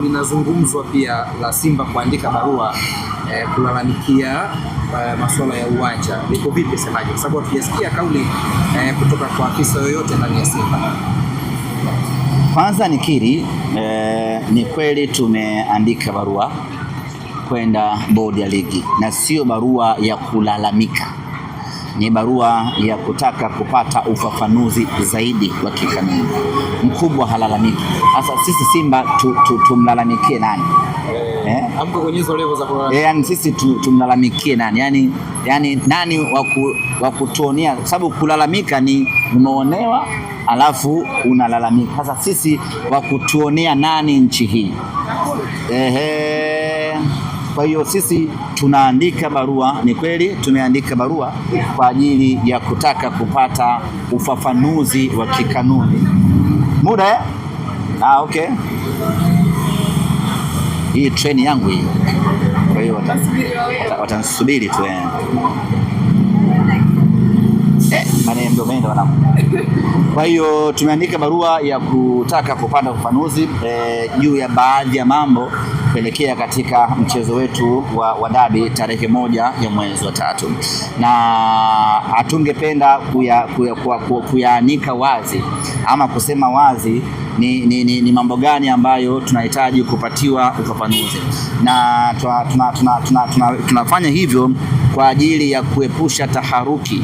Linazungumzwa pia la Simba kuandika barua kulalamikia masuala ya uwanja. Liko vipi semaje? Kwa sababu hatujasikia kauli kutoka kwa afisa yoyote ndani ya Simba. Kwanza nikiri, ni kweli tumeandika barua kwenda bodi ya ligi, na sio barua ya kulalamika, ni barua ya kutaka kupata ufafanuzi zaidi wa kikanuni. Mkubwa halalamiki. Sasa sisi Simba tumlalamikie nani? Amko kwenye hizo level za kulalamika. Yani sisi tumlalamikie nani? Yani nani wa kutuonea? Sababu kulalamika ni umeonewa alafu unalalamika. Sasa sisi wa kutuonea nani nchi hii? Kwa hiyo sisi tunaandika barua, ni kweli tumeandika barua kwa ajili ya kutaka kupata ufafanuzi wa kikanuni. Muda okay. Hii treni yangu hii. Kwa hiyo watanisubiri tu. Kwa hiyo tumeandika barua ya kutaka kupata ufafanuzi juu ya baadhi ya mambo kuelekea katika mchezo wetu wa dabi tarehe 1 ya mwezi wa 3, na hatungependa kuyaanika wazi ama kusema wazi ni mambo gani ambayo tunahitaji kupatiwa ufafanuzi, na tunafanya hivyo kwa ajili ya kuepusha taharuki.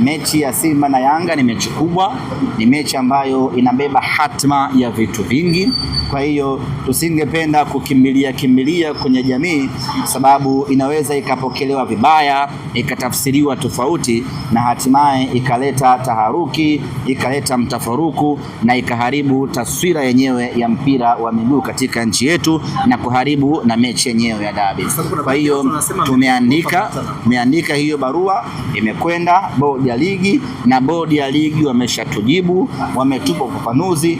Mechi ya Simba na Yanga ni mechi kubwa, ni mechi ambayo inabeba hatma ya vitu vingi. Kwa hiyo tusingependa kukimbilia kwenye jamii, sababu inaweza ikapokelewa vibaya, ikatafsiriwa tofauti, na hatimaye ikaleta taharuki, ikaleta mtafaruku, na ikaharibu taswira yenyewe ya mpira wa miguu katika nchi yetu, na kuharibu na mechi yenyewe ya dabi. Kwa hiyo tumeandika hiyo barua, imekwenda bodi ya ligi, na bodi ya ligi wameshatujibu, wametupa ufafanuzi,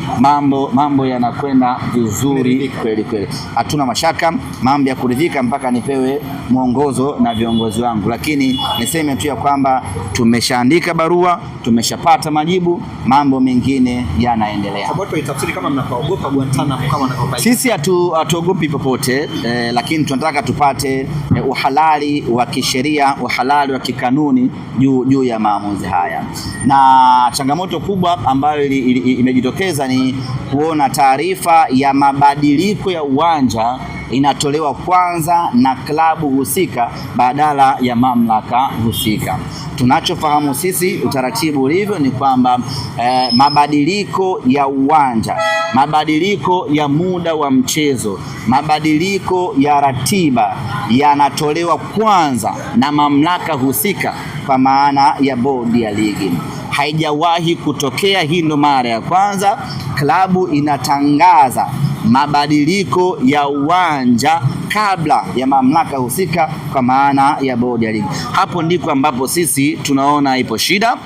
mambo yanakwenda vizuri kweli. Hatuna mashaka, mambo ya kuridhika mpaka nipewe mwongozo na viongozi wangu, lakini niseme tu ya kwamba tumeshaandika barua, tumeshapata majibu, mambo mengine yanaendelea. Sababu itafsiri kama mnaogopa Guantanamo kama mnaogopa. Sisi hatuogopi popote, lakini tunataka tupate uhalali wa kisheria, uhalali wa kikanuni juu ya maamuzi haya. Na changamoto kubwa ambayo imejitokeza ni kuona taarifa ya mabadiliko ya uwanja inatolewa kwanza na klabu husika badala ya mamlaka husika. Tunachofahamu sisi utaratibu ulivyo ni kwamba mabadiliko ya uwanja, mabadiliko ya muda wa mchezo, mabadiliko ya ratiba yanatolewa kwanza na mamlaka husika, kwa maana ya bodi ya ligi. Haijawahi kutokea, hii ndo mara ya kwanza klabu inatangaza mabadiliko ya uwanja kabla ya mamlaka husika, kwa maana ya bodi ya ligi. Hapo ndiko ambapo sisi tunaona ipo shida,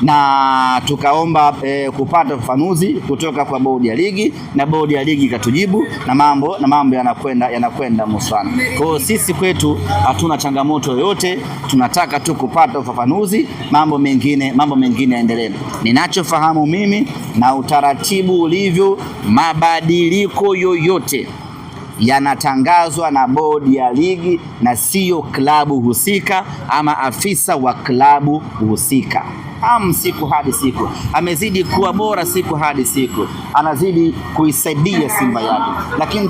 na tukaomba kupata ufafanuzi kutoka kwa bodi ya ligi, na bodi ya ligi katujibu, na mambo yanakwenda musana. Kwa hiyo sisi kwetu hatuna changamoto yoyote, tunataka tu kupata ufafanuzi, mambo mengine yaendelee. Ninachofahamu mimi na utaratibu ulivyo, mabadiliko yoyote yanatangazwa na bodi ya ligi na sio klabu husika ama afisa wa klabu husika. Siku hadi siku amezidi kuwa bora, siku hadi siku anazidi kuisaidia Simba yake, lakini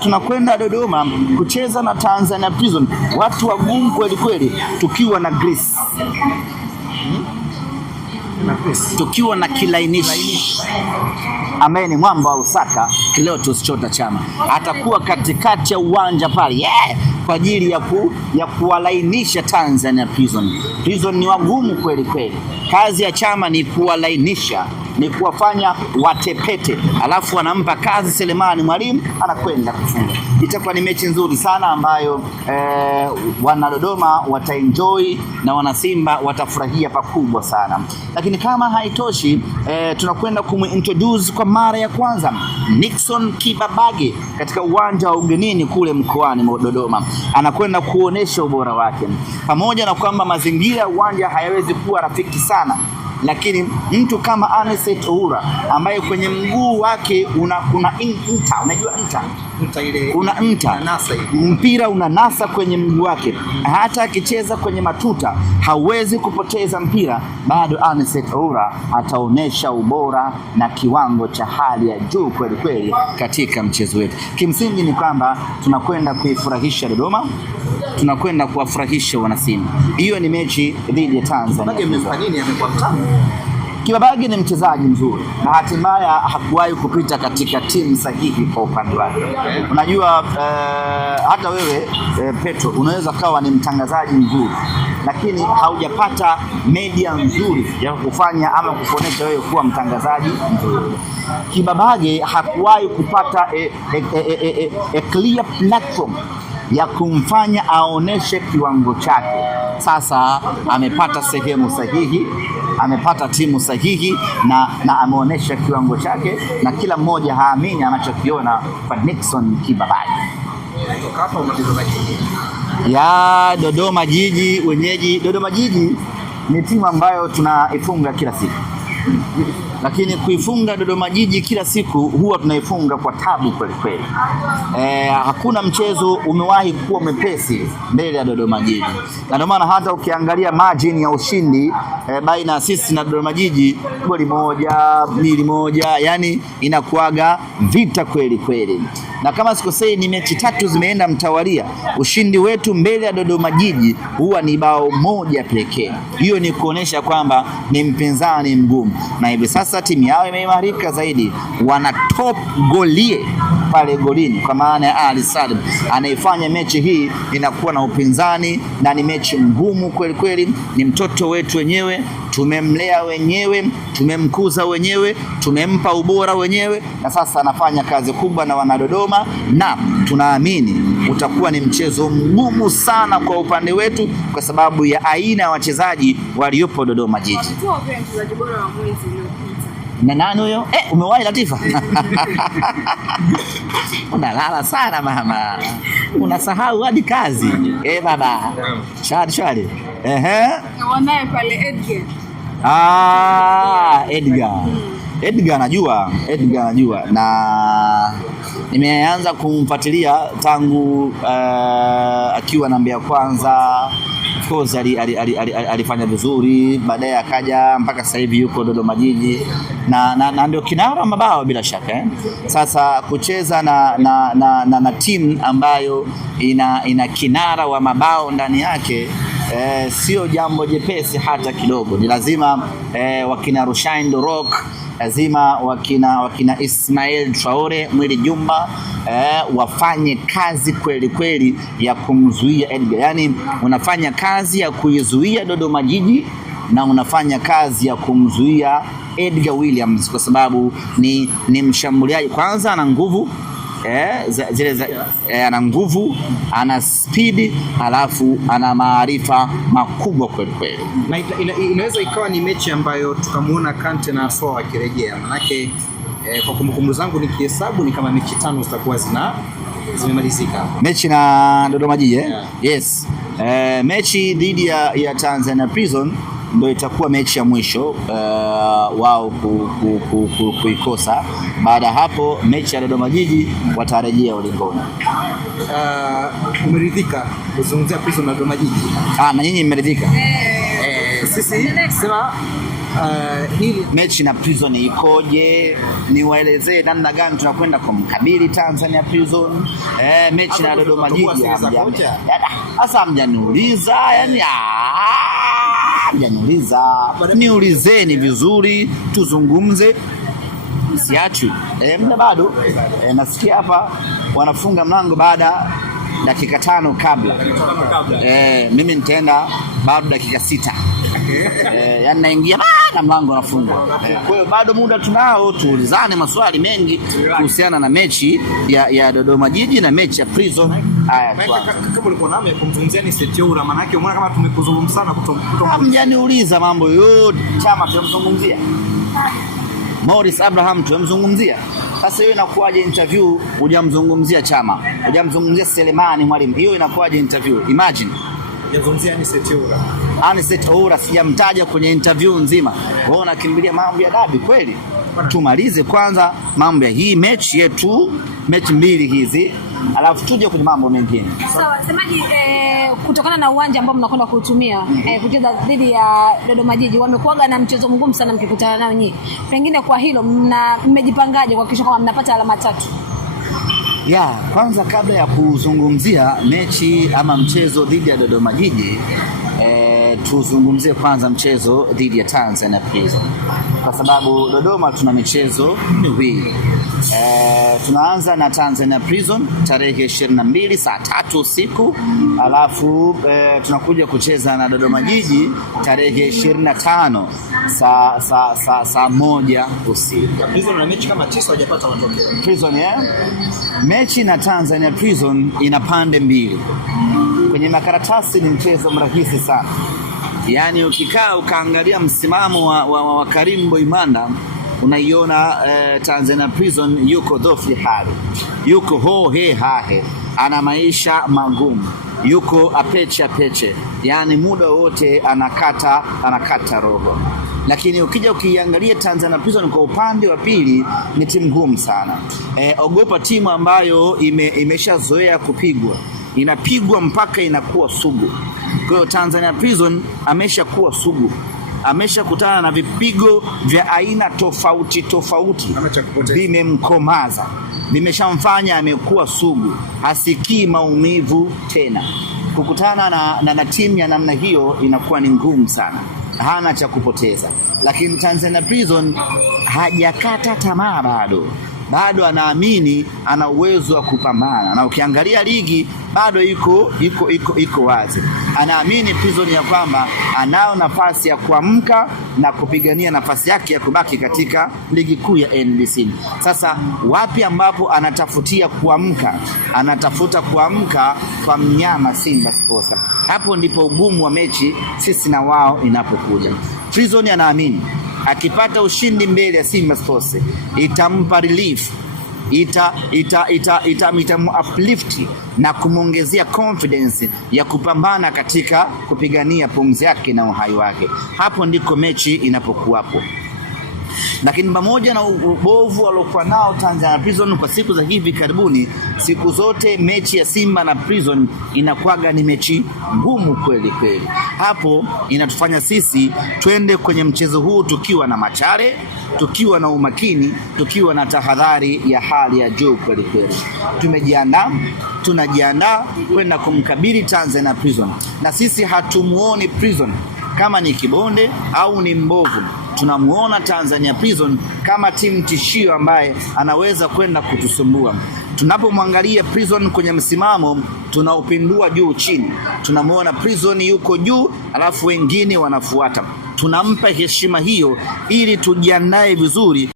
tunakwenda Dodoma kucheza na Tanzania Prison, watu wagumu kweli, tukiwa na Greece, tukiwa na kilainishi ambaye ni mwamba wa Usaka, Clatous Chota Chama atakuwa katikati ya uwanja pale kwa ajili ya kuwalainisha Tanzania Prison ni wagumu kweli. Kazi ya Chama ni kuwalainisha, ni kuwafanya watepete, alafu anampa kazi Selemani Mwalimu, anakwenda kufunga. Itakuwa ni mechi nzuri sana ambayo wana Dodoma wataenjoy na wana Simba watafurahia pakubwa sana. Lakini kama haitoshi, tunakwenda kumintroduce kwa mara ya kwanza Nixon Kibabage katika uwanja wa ugenini kule mkoani Dodoma. Anakwenda kuonesha ubora wake, pamoja na kwamba mazingira ya uwanja hayawezi kuwa rafiki sana lakini mtu kama Anicet Oura ambaye kwenye mguu wake kuna nta, unajua nta ile kuna nta, mpira unanasa kwenye mguu wake, hata akicheza kwenye matuta hawezi kupoteza mpira, bado Anicet Oura ataonesha ubora na kiwango cha hali ya juu kweli kweli katika mchezo wetu. Kimsingi ni kwamba tunakwenda kuifurahisha Dodoma, tunakwenda kuwafurahisha wanasimba. Hiyo ni mechi dhidi ya Tanzania. Kibabage ni mchezaji mzuri na hatimaye hakuwahi kupita katika timu sahihi kwa upande wake. Unajua hata wewe Petro unaweza kawa ni mtangazaji mzuri lakini haujapata media nzuri ya kufanya ama kuonesha wewe kuwa mtangazaji mzuri. Kibabage hakuwahi kupata a clear platform ya kumfanya aoneshe kiwango chake. Sasa amepata sehemu sahihi, amepata timu sahihi na ameonesha kiwango chake, na kila mmoja haamini anachokiona kwa Nixon Kibabage. Ya Dodoma Jiji, wenyeji Dodoma Jiji ni timu ambayo tunaifunga kila siku, lakini kuifunga Dodoma Jiji kila siku huwa tunaifunga kwa tabu kweli kweli. Hakuna mchezo umewahi kuwa mepesi mbele ya Dodoma Jiji, na ndio maana hata ukiangalia margin ya ushindi baina sisi na Dodoma Jiji 1-2-1, yani inakuaga vita kweli kweli. Na kama sikosei ni mechi 3 zimeenda mtawalia, ushindi wetu mbele ya Dodoma Jiji huwa ni bao 1 pekee. Hiyo ni kuonesha kwamba ni mpinzani mgumu, na hivi sasa timu yao imeimarika zaidi, wana top golie pale golini kwa maana ya Ali Salim anaifanya mechi hii inakuwa na upinzani, na ni mechi ngumu kweli kweli. Ni mtoto wetu wenyewe, tumemlea wenyewe, tumemkuza wenyewe, tumempa ubora wenyewe, na sasa anafanya kazi kubwa na wanadodoma, na tunaamini utakuwa ni mchezo mgumu sana kwa upande wetu kwa sababu ya aina ya wachezaji waliopo Dodoma Jiji. Na nani huyo? Umewahi Latifa? Unalala sana mama. Unasahau hadi kazi. Baba. Shwari. Wanae pale Edgar. Edgar najua na nimeanza kumfuatilia tangu akiwa namba ya kwanza. Of course alifanya vizuri, baadaye akaja mpaka sasa hivi yuko Dodoma Jiji na ndio kinara mabao bila shaka. Sasa kucheza na timu ambayo ina kinara wa mabao ndani yake sio jambo jepesi hata kidogo. Ni lazima wakina Rushain Dorok, lazima wakina Ismail Traore Mwili Jumba wafanye kazi kweli kweli ya kumzuia Edgar. Yani unafanya kazi ya kuizuia Dodoma Jiji na unafanya kazi ya kumzuia Edgar Williams kwa sababu ni mshambuliaji. Kwanza ana nguvu ana nguvu, ana speed, alafu ana maarifa makubwa kweli kweli. Na inaweza ikawa ni mechi ambayo tukamuona Kante na Soa akirejea. Manake kwa kumbukumbu zangu nikihesabu ni kama mechi 5 zitakuwa zimemalizika. Mechi na Dodoma Jiji Yes. Mechi dhidi ya Tanzania Prison ndio itakuwa mechi ya mwisho wao kuikosa. Baada ya hapo mechi ya Dodoma Jiji watarejea ulingoni. Umeridhika kuzungumzia Prison na Dodoma Jiji? Na nyinyi mmeridhika? Sisi sema hili mechi na Prison ikoje? Niwaelezee namna gani tunakwenda kumkabili Tanzania Prison. Mechi na Dodoma Jiji sasa mjaniuliza, yani niulizeni vizuri tuzungumze, siachwi. Muda bado. Nasikia hapa wanafunga mlango baada dakika 5 kabla. Mimi nitaenda bado dakika 6. Yani naingia na mlango unafungwa. Kwa hiyo bado muda tunao, tuulizane maswali mengi kuhusiana na mechi ya Dodoma Jiji na mechi ya Prison. Kama ulikuwa nami kumzungumzia ni Seteura, maana yake umeona kama tumekuzungumza sana hamjaniuliza mambo yote. Chama tumemzungumzia Morris Abraham, tumemzungumzia. Sasa hiyo inakuwaje interview hujamzungumzia Chama, hujamzungumzia Selemani Mwalimu? Hiyo inakuwaje interview? Imagine Yazungumzia Anicet Oura sijamtaja kwenye interview nzima. Wewe unakimbilia mambo ya dabi kweli? Tumalize kwanza mambo ya hii mechi yetu, mechi mbili hizi, alafu tuje kwenye mambo mengine. Sawa, semaji kutokana na uwanja ambao mnakwenda kuutumia kucheza dhidi ya Dodoma Jiji, wamekuaga na mchezo mgumu sana mkikutana nao nyinyi. Pengine kwa hilo mmejipangaje kuhakikisha kwamba mnapata alama 3? Kwanza kabla ya kuzungumzia mechi ama mchezo dhidi ya Dodoma Jiji, tuzungumzie kwanza mchezo dhidi ya Tanzania Prison, kwa sababu Dodoma tuna michezo miwili. Tunaanza na Tanzania Prison tarehe 22 saa 3 usiku, alafu tunakuja kucheza na Dodoma Jiji tarehe 25 saa 1 usiku. Prison na mechi kama 9 hajapata matokeo. Prison mechi na Tanzania Prison ina pande mbili. Kwenye makaratasi ni mchezo mrahisi sana. Yaani ukikaa ukaangalia msimamo wa Karim Boimanda, unaiona Tanzania Prison yuko dhofi hali, yuko hohe hahe, ana maisha magumu, yuko apeche, yani muda wote anakata roho. Lakini ukija ukiangalia Tanzania Prison kwa upande wa pili ni timu ngumu sana. Ogopa timu ambayo imeshazoea kupigwa, inapigwa mpaka inakuwa sugu. Kwa hiyo Tanzania Prison ameshakuwa sugu, ameshakutana na vipigo vya aina tofauti, vimemkomaza, vimeshamfanya amekuwa sugu, hasikii maumivu tena. Kukutana na timu ya namna hiyo inakuwa ni ngumu sana, hana cha kupoteza. Lakini Tanzania Prison hajakata tamaa bado anaamini ana uwezo wa kupambana, na ukiangalia ligi bado iko wazi. Anaamini Prison ya kwamba anao nafasi ya kuamka na kupigania nafasi yake ya kubaki katika ligi kuu ya NBC. Sasa wapi ambapo anatafutia kuamka? Anatafuta kuamka kwa mnyama Simba Sports. Hapo ndipo ugumu wa mechi sisi na wao inapokuja. Prison anaamini akipata ushindi mbele ya Simba Sports itampa relief, uplift na kumongezea confidence ya kupambana katika kupigania pumzi yake na uhai wake. Hapo ndiko mechi inapokuwapo. Lakini pamoja na ubovu waliokuwa nao Tanzania Prison kwa siku za hivi karibuni, siku zote mechi ya Simba na Prison inakuwaga ni mechi ngumu kweli. Hapo inatufanya sisi twende kwenye mchezo huu tukiwa na machare, tukiwa na umakini, tukiwa na tahadhari ya hali ya juu kweli. Tunajiandaa kwenda kumkabili Tanzania Prison, na sisi hatumuoni Prison kama ni kibonde au ni mbovu. Tunamuona Tanzania Prison kama timu tishio ambaye anaweza kwenda kutusumbua. Tunapomwangalia Prison kwenye msimamo, tunaupindua juu chini. Tunamuona Prison yuko juu, alafu wengine wanafuata. Tunampa heshima hiyo ili tujiandae vizuri